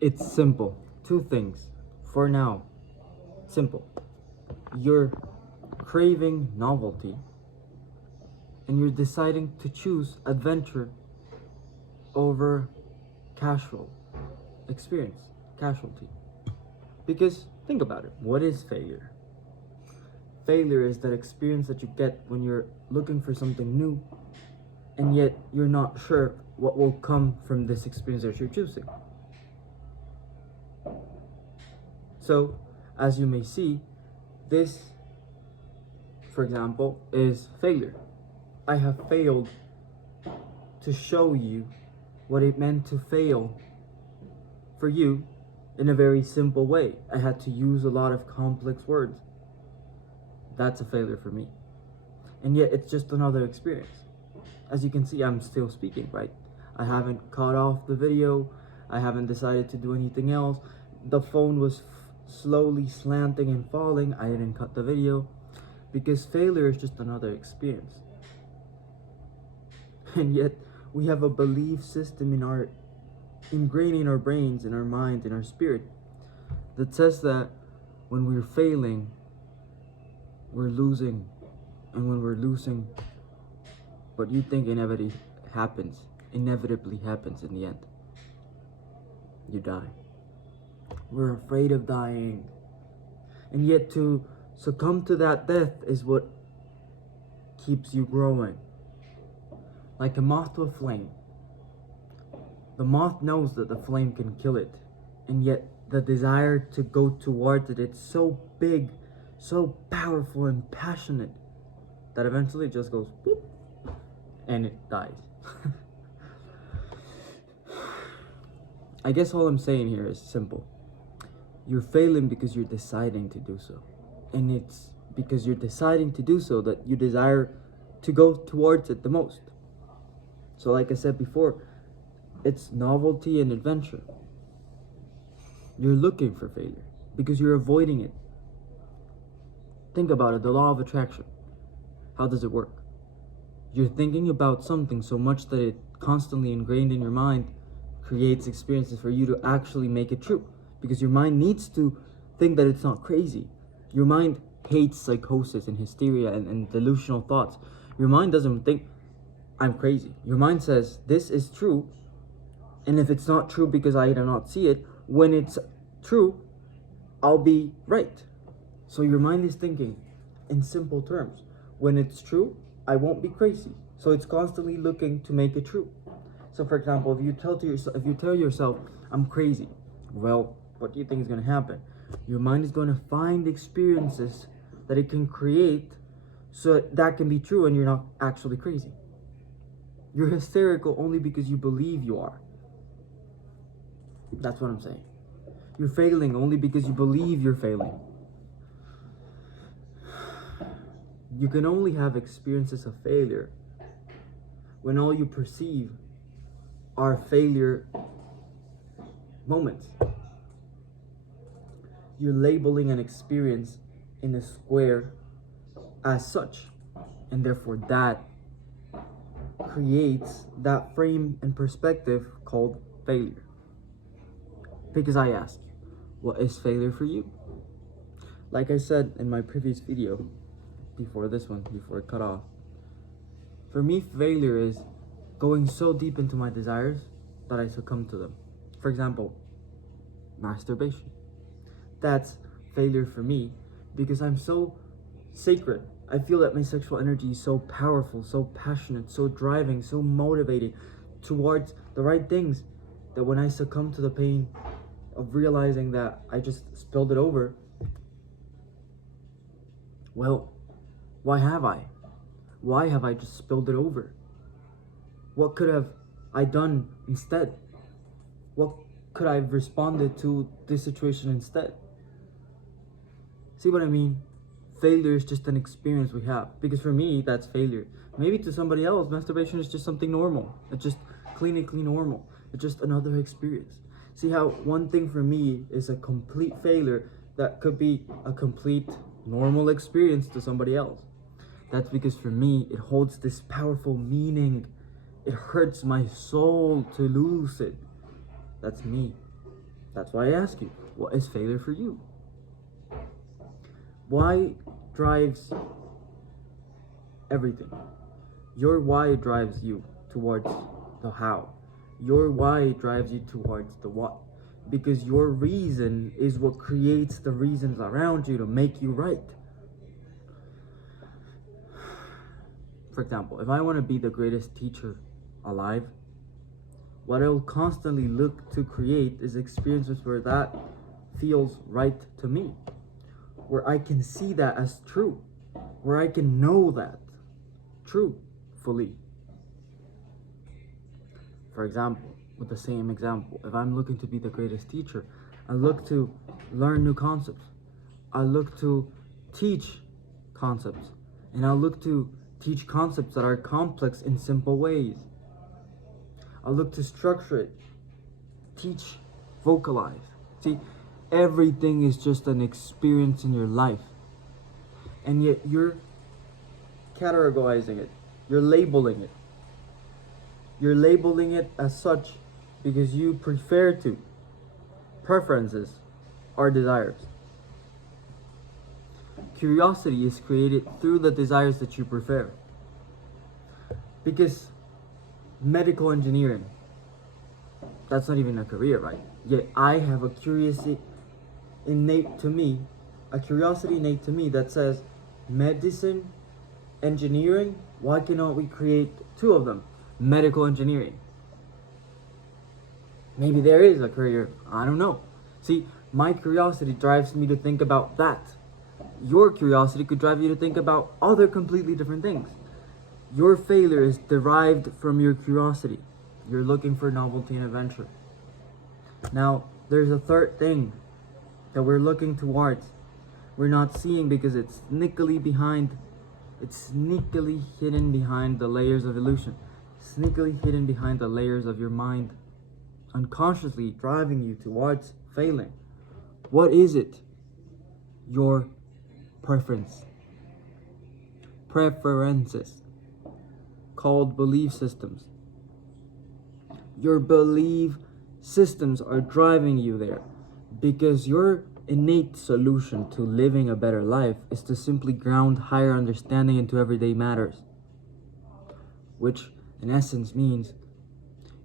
It's simple. Two things. For now, simple. You're craving novelty and you're deciding to choose adventure over casual experience, casualty. Because think about it. What is failure? Failure is that experience that you get when you're looking for something new and yet you're not sure what will come from this experience that you're choosing. So, as you may see, this, for example, is failure. I have failed to show you what it meant to fail for you in a very simple way. I had to use a lot of complex words. That's a failure for me. And yet it's just another experience. As you can see, I'm still speaking, right? I haven't cut off the video. I haven't decided to do anything else. The phone was slowly slanting and falling. I didn't cut the video because failure is just another experience. And yet we have a belief system ingrained in our brains, in our mind, in our spirit that says that when we're failing, we're losing. And when we're losing, what you think inevitably happens in the end. You die. We're afraid of dying. And yet to succumb to that death is what keeps you growing. Like a moth to a flame. The moth knows that the flame can kill it. And yet the desire to go towards it, it's so big, so powerful and passionate that eventually it just goes boop, and it dies. I guess all I'm saying here is simple. You're failing because you're deciding to do so. And it's because you're deciding to do so that you desire to go towards it the most. So like I said before, it's novelty and adventure. You're looking for failure because you're avoiding it. Think about it, the law of attraction. How does it work? You're thinking about something so much that it constantly ingrained in your mind creates experiences for you to actually make it true. Because your mind needs to think that it's not crazy. Your mind hates psychosis and hysteria and delusional thoughts. Your mind doesn't think, I'm crazy. Your mind says, this is true. And if it's not true because I do not see it, when it's true, I'll be right. So your mind is thinking in simple terms. When it's true, I won't be crazy. So it's constantly looking to make it true. So for example, if you tell yourself, I'm crazy, well, what do you think is going to happen? Your mind is going to find experiences that it can create so that can be true and you're not actually crazy. You're hysterical only because you believe you are. That's what I'm saying. You're failing only because you believe you're failing. You can only have experiences of failure when all you perceive are failure moments. You're labeling an experience in a square as such, and therefore that creates that frame and perspective called failure. Because I asked, what is failure for you? Like I said in my previous video, before this one, before it cut off, for me, failure is going so deep into my desires that I succumb to them. For example, masturbation. That's failure for me because I'm so sacred. I feel that my sexual energy is so powerful, so passionate, so driving, so motivated towards the right things that when I succumb to the pain of realizing that I just spilled it over, well, why have I? Why have I just spilled it over? What could have I done instead? What could I have responded to this situation instead? See what I mean? Failure is just an experience we have. Because for me, that's failure. Maybe to somebody else, masturbation is just something normal. It's just clinically normal. It's just another experience. See how one thing for me is a complete failure that could be a complete normal experience to somebody else. That's because for me, it holds this powerful meaning. It hurts my soul to lose it. That's me. That's why I ask you, what is failure for you? Why drives everything? Your why drives you towards the how. Your why drives you towards the what. Because your reason is what creates the reasons around you to make you right. For example, if I want to be the greatest teacher alive, what I will constantly look to create is experiences where that feels right to me, where I can see that as true, where I can know that truthfully. For example, with the same example, if I'm looking to be the greatest teacher, I look to learn new concepts. I look to teach concepts. And I look to teach concepts that are complex in simple ways. I look to structure it, teach, vocalize. See, everything is just an experience in your life. And yet you're categorizing it. You're labeling it. You're labeling it as such because you prefer to. Preferences are desires. Curiosity is created through the desires that you prefer. Because medical engineering, that's not even a career, right? Yet I have a curiosity innate to me that says medicine, engineering, why cannot we create two of them? Medical engineering. Maybe there is a career, I don't know. See, my curiosity drives me to think about that. Your curiosity could drive you to think about other completely different things. Your failure is derived from your curiosity. You're looking for novelty and adventure. Now, there's a third thing that we're looking towards. We're not seeing because it's sneakily hidden behind the layers of illusion. Sneakily hidden behind the layers of your mind. Unconsciously driving you towards failing. What is it? Your preferences, called belief systems. Your belief systems are driving you there because your innate solution to living a better life is to simply ground higher understanding into everyday matters, which in essence means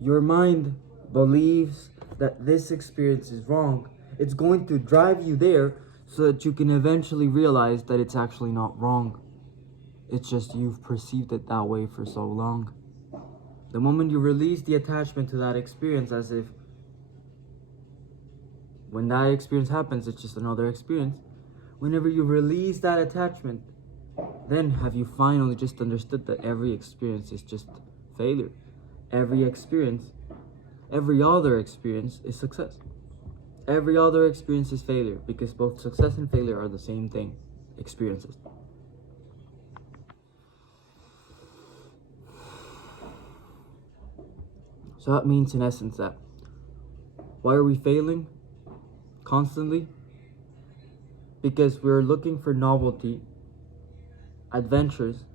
your mind believes that this experience is wrong. It's going to drive you there so that you can eventually realize that it's actually not wrong. It's just you've perceived it that way for so long. The moment you release the attachment to that experience, as if when that experience happens, it's just another experience. Whenever you release that attachment, then have you finally just understood that every experience is just failure. Every other experience is success. Every other experience is failure, because both success and failure are the same thing, experiences. So that means in essence that, why are we failing constantly? Because we're looking for novelty, adventures,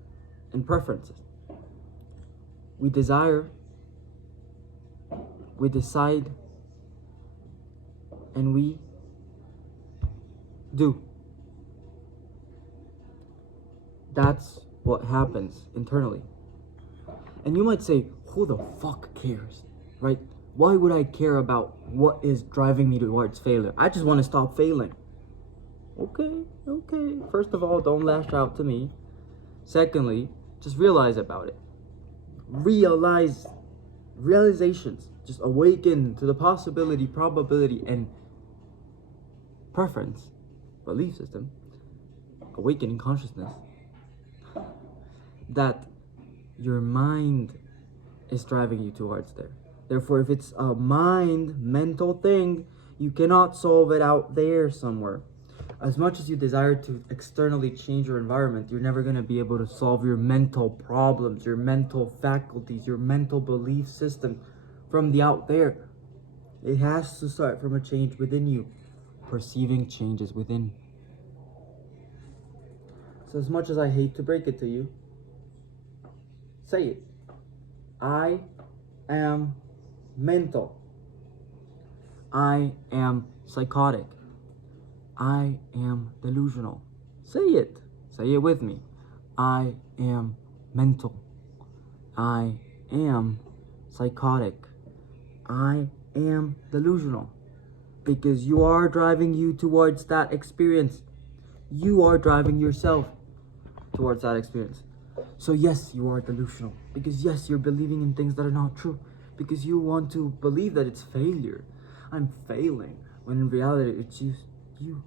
and preferences. We desire, we decide, and we do. That's what happens internally. And you might say, who the fuck cares, right? Why would I care about what is driving me towards failure? I just want to stop failing. Okay. First of all, don't lash out to me. Secondly, just realize about it. Realizations. Just awaken to the possibility, probability, and preference, belief system, awakening consciousness, that your mind is driving you towards there. Therefore, if it's a mental thing, you cannot solve it out there somewhere. As much as you desire to externally change your environment, you're never going to be able to solve your mental problems, your mental faculties, your mental belief system from the out there. It has to start from a change within you. Perceiving changes within. So as much as I hate to break it to you, say it. I am mental. I am psychotic. I am delusional. Say it. Say it with me. I am mental. I am psychotic. I am delusional. Because you are driving you towards that experience. You are driving yourself towards that experience. So yes, you are delusional. Because yes, you're believing in things that are not true. Because you want to believe that it's failure. I'm failing. When in reality, it's just you.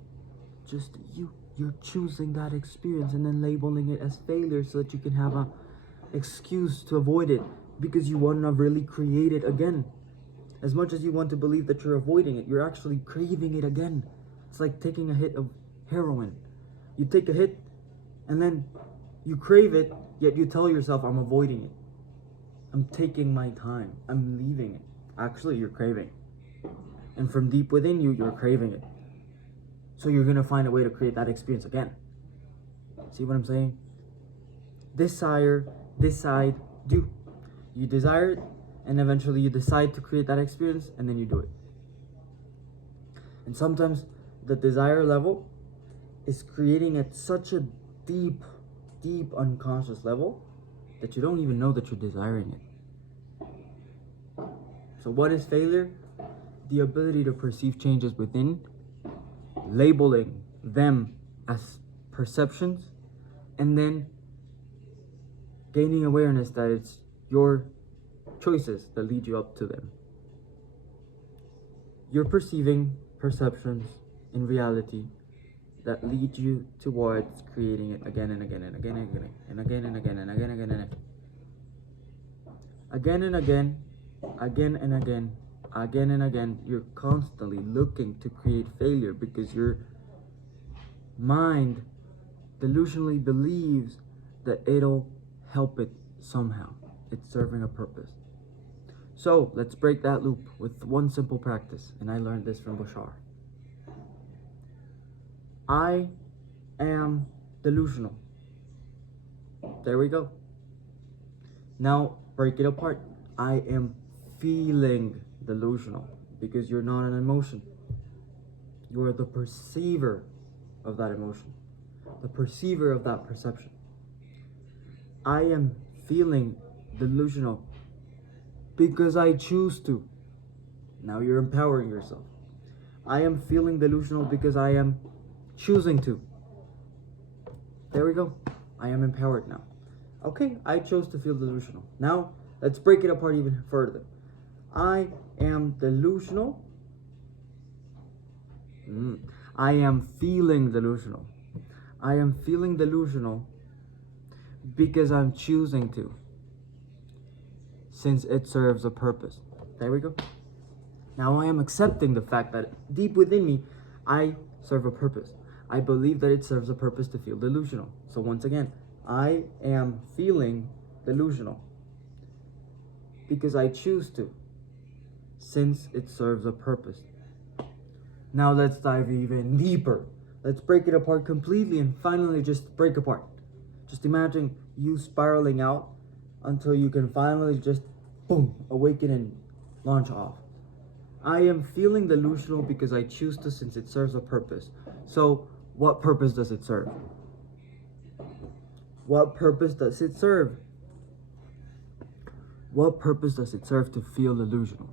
You're choosing that experience and then labeling it as failure so that you can have a excuse to avoid it. Because you want to really create it again. As much as you want to believe that you're avoiding it, you're actually craving it again. It's like taking a hit of heroin. You take a hit and then you crave it, yet you tell yourself, I'm avoiding it. I'm taking my time. I'm leaving it. Actually, you're craving. And from deep within you, you're craving it. So you're going to find a way to create that experience again. See what I'm saying? Desire, decide, do. You desire it, and eventually you decide to create that experience, and then you do it. And sometimes the desire level is creating at such a deep unconscious level that you don't even know that you're desiring it. So what is failure? The ability to perceive changes within, labeling them as perceptions, and then gaining awareness that it's your choices that lead you up to them. You're perceiving perceptions in reality that lead you towards creating it again and again and again and again and again and again and again and again and again and again, again and again, again and again. You're constantly looking to create failure because your mind delusionally believes that it'll help it somehow. It's serving a purpose. So let's break that loop with one simple practice, and I learned this from Bashar. I am delusional. There we go. Now break it apart. I am feeling delusional because you're not an emotion. You are the perceiver of that emotion, the perceiver of that perception. I am feeling delusional because I choose to. Now you're empowering yourself. I am feeling delusional because I am choosing to. There we go. I am empowered now. Okay, I chose to feel delusional. Now let's break it apart even further. I am delusional. I am feeling delusional. I am feeling delusional because I'm choosing to, since it serves a purpose. There we go. Now I am accepting the fact that deep within me, I serve a purpose. I believe that it serves a purpose to feel delusional. So once again, I am feeling delusional because I choose to, since it serves a purpose. Now let's dive even deeper. Let's break it apart completely and finally just break apart. Just imagine you spiraling out until you can finally just, boom, awaken and launch off. I am feeling delusional because I choose to, since it serves a purpose. So what purpose does it serve? What purpose does it serve? What purpose does it serve to feel delusional?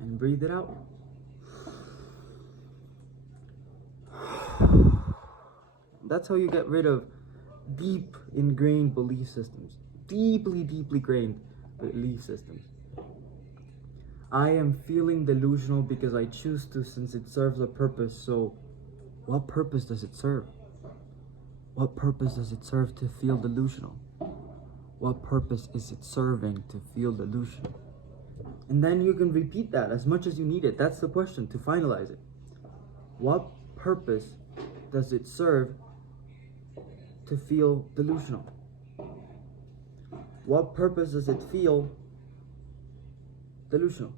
And breathe it out. That's how you get rid of deep ingrained belief systems. Deeply ingrained belief systems. I am feeling delusional because I choose to, since it serves a purpose. So what purpose does it serve? What purpose does it serve to feel delusional? What purpose is it serving to feel delusional? And then you can repeat that as much as you need it. That's the question to finalize it. What purpose does it serve to feel delusional? What purpose does it feel delusional?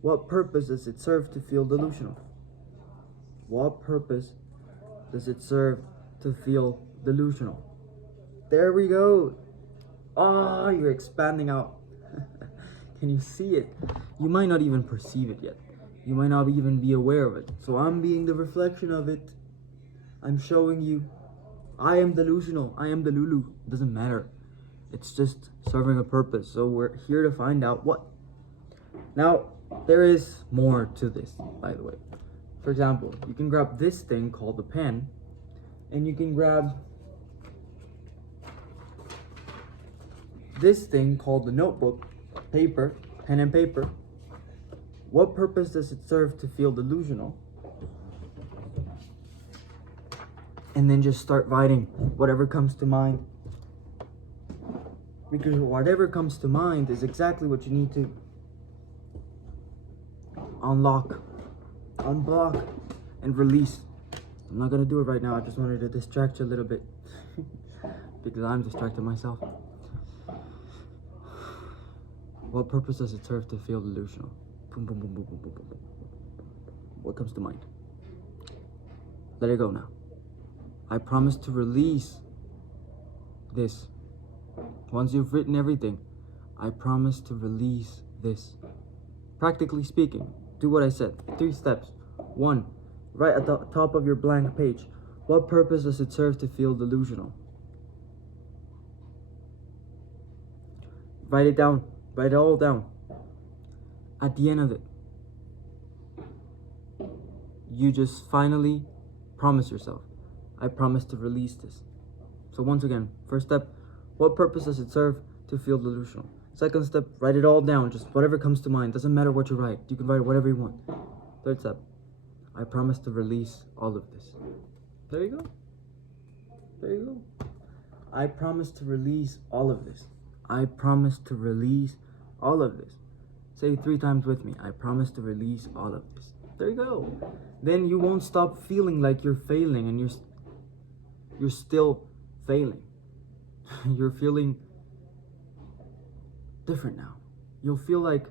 What purpose does it serve to feel delusional? What purpose does it serve to feel delusional? There we go. Ah, you're expanding out. Can you see it? You might not even perceive it yet. You might not even be aware of it. So I'm being the reflection of it. I'm showing you. I am delusional. I am the Lulu. It doesn't matter. It's just serving a purpose. So we're here to find out what. Now, there is more to this, by the way. For example, you can grab this thing called the pen, and you can grab this thing called the notebook, paper, pen and paper. What purpose does it serve to feel delusional? And then just start writing whatever comes to mind. Because whatever comes to mind is exactly what you need to unlock, unblock, and release. I'm not gonna do it right now. I just wanted to distract you a little bit because I'm distracted myself. What purpose does it serve to feel delusional? Boom, boom, boom, boom, boom, boom, boom, boom. What comes to mind? Let it go now. I promise to release this. Once you've written everything, I promise to release this. Practically speaking, do what I said. 3 steps. 1, right at the top of your blank page. What purpose does it serve to feel delusional? Write it down. Write it all down. At the end of it, you just finally promise yourself, I promise to release this. So once again, first step, what purpose does it serve to feel delusional? Second step, write it all down, just whatever comes to mind. Doesn't matter what you write. You can write whatever you want. Third step, I promise to release all of this. There you go. There you go. I promise to release all of this. I promise to release all of this. Say it 3 times with me. I promise to release all of this. There you go. Then you won't stop feeling like you're failing and you're still failing. You're feeling different now. You'll feel like,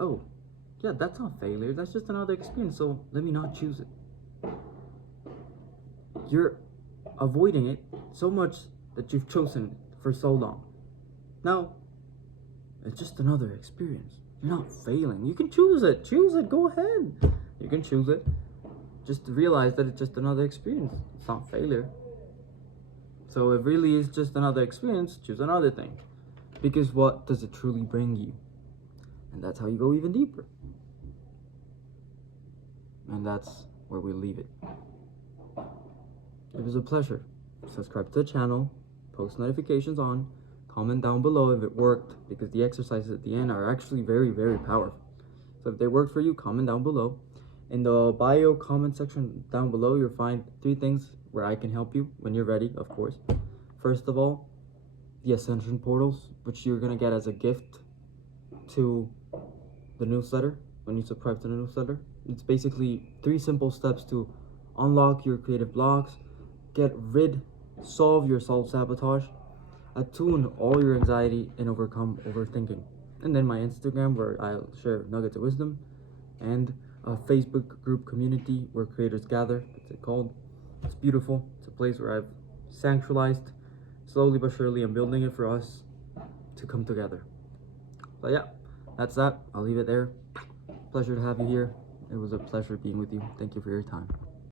oh, yeah, that's not failure. That's just another experience. So let me not choose it. You're avoiding it so much that you've chosen it for so long. Now, it's just another experience. You're not failing. You can choose it. Choose it. Go ahead. You can choose it. Just realize that it's just another experience. It's not failure. So it really is just another experience. Choose another thing. Because what does it truly bring you? And that's how you go even deeper. And that's where we leave it. It was a pleasure. Subscribe to the channel. Post notifications on. Comment down below if it worked, because the exercises at the end are actually very, very powerful. So if they worked for you, comment down below. In the bio comment section down below, you'll find 3 things where I can help you when you're ready, of course. First of all, the Ascension portals, which you're going to get as a gift to the newsletter when you subscribe to the newsletter. It's basically 3 simple steps to unlock your creative blocks, solve your self-sabotage, attune all your anxiety, and overcome overthinking. And then my Instagram, where I'll share nuggets of wisdom, and a Facebook group community where creators gather. That's it called. It's beautiful. It's a place where I've sanctualized. Slowly but surely, I'm building it for us to come together. But yeah, that's that. I'll leave it there. Pleasure to have you here. It was a pleasure being with you. Thank you for your time.